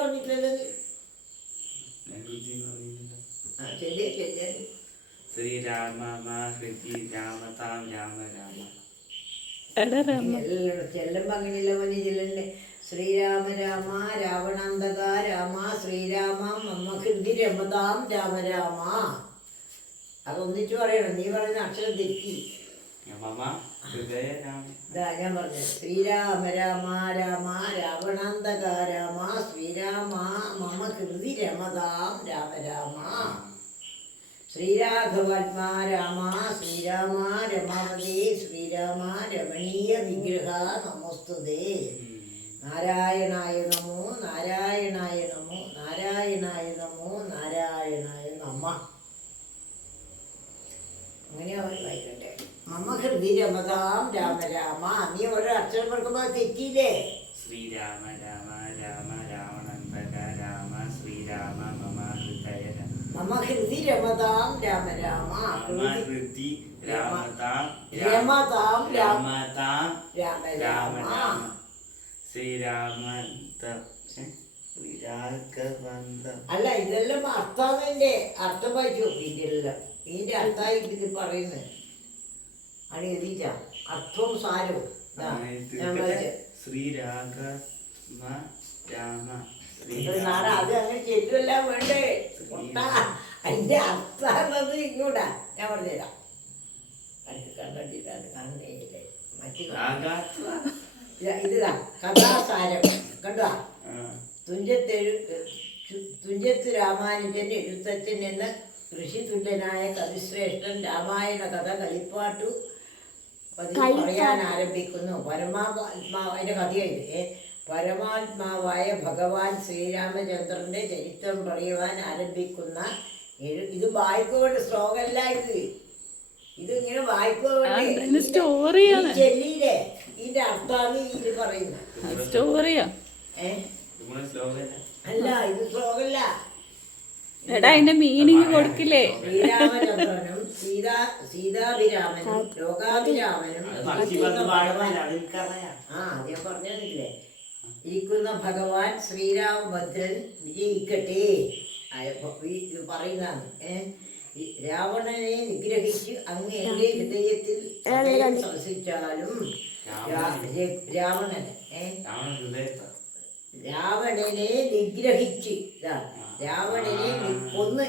പറഞ്ഞിട്ടില്ലല്ലോ. ശ്രീരാമ ഹൃതി രാമതാം രാമ രാമ. ചെല്ലുമ്പോ അങ്ങനെയല്ല മഞ്ഞ ചെല്ലണ്ടേ. ശ്രീരാമ രാമ രാവണാന്തക രാമ ശ്രീരാമ മമ്മ ഹൃദി രമതാം രാമ രാമ. അതൊന്നിച്ചു പറയണം. നീ പറയുന്ന അക്ഷരം തെറ്റി. ഞാൻ പറഞ്ഞു ശ്രീരാമ രാമ രാമ രാവണാന്തക രാമ ശ്രീരാമ മമ ഹൃദി രമതാം രാമ രാമ. ശ്രീരാഘവാത്മാ രാമ ശ്രീരാമ രമാവതി ശ്രീരാമ രമണീയ വിഗ്രഹ നമോസ്തുതേ. നാരായണായ നമോ നാരായണായ നമോ നാരായണായ നമോ നാരായണായ നമ. അങ്ങനെ അവർ വായിക്കട്ടെ. മമ ഹൃദി രമതാം രാമ രാമ. നീ ഓരോ അക്ഷരം കൊടുക്കുമ്പോ തെറ്റിയില്ലേ. ശ്രീരാമ രാമ രാമ രാവണാന്തക രാമ ശ്രീരാമ മമ ഹൃദയ മമ ഹൃദി രമതാം രാമ രാമ. ഹൃദി രമതാം രമതാം രാമ രാമ രാമ. ശ്രീരാമ അല്ല, ഇതെല്ലാം അർത്ഥത്തിന്റെ അർത്ഥം വായിച്ചു നോക്കി. ഇതെല്ലാം ഇതിന്റെ അർത്ഥമായി ഇത് പറയുന്നത് ആണ്. എഴുതിച്ച അർത്ഥവും സാരവും ശ്രീരാമ രാമ നാളെ അത് അങ്ങനെ ചെല്ലുമെല്ലാം വേണ്ടേ. അതിന്റെ അർത്ഥം ഇങ്ങോട്ടാ ഞാൻ പറഞ്ഞുതരാം. കണ്ടിട്ടാണ് കാണുന്നില്ലേ. മറ്റു ഇതാ കഥാസാരം കണ്ടാ. തുഞ്ചത്ത് രാമാനുജൻ എഴുത്തച്ഛൻ എന്ന ഋഷിതുല്യനായ കവിശ്രേഷ്ഠൻ രാമായണ കഥ കളിപ്പാട്ടു പറയാൻ ആരംഭിക്കുന്നു. അതിന്റെ കഥയായത് പരമാത്മാവായ ഭഗവാൻ ശ്രീരാമചന്ദ്രന്റെ ചരിത്രം പറയുവാൻ ആരംഭിക്കുന്ന ഇത് വായിക്കോട്ട് ശ്ലോകമല്ല. ഇതിങ്ങനെ വായിക്കോട്ടെ. ചെല്ലിയില്ലേ ഇതിന്റെ അർത്ഥാണ് ഇത് പറയുന്നത്. സ്റ്റോറിയാ അല്ല, ഇത് ശ്ലോകമല്ല. അതിന്റെ മീനിങ് കൊടുക്കില്ലേ. ശ്രീരാമചന്ദ്രനും സീതാഭിരാമനും ലോകാഭിരാമനും ഞാൻ പറഞ്ഞില്ലേ ഇരിക്കുന്ന ഭഗവാൻ ശ്രീരാമഭദ്രൻ വിജയിക്കട്ടെ പറയുന്നതാണ്. രാവണനെ നിഗ്രഹിച്ച് അങ്ങ് എന്റെ ഹൃദയത്തിൽ ശ്വസിച്ചാലും രാവണനെ നിഗ്രഹിച്ച് രാവണനെ കൊന്ന്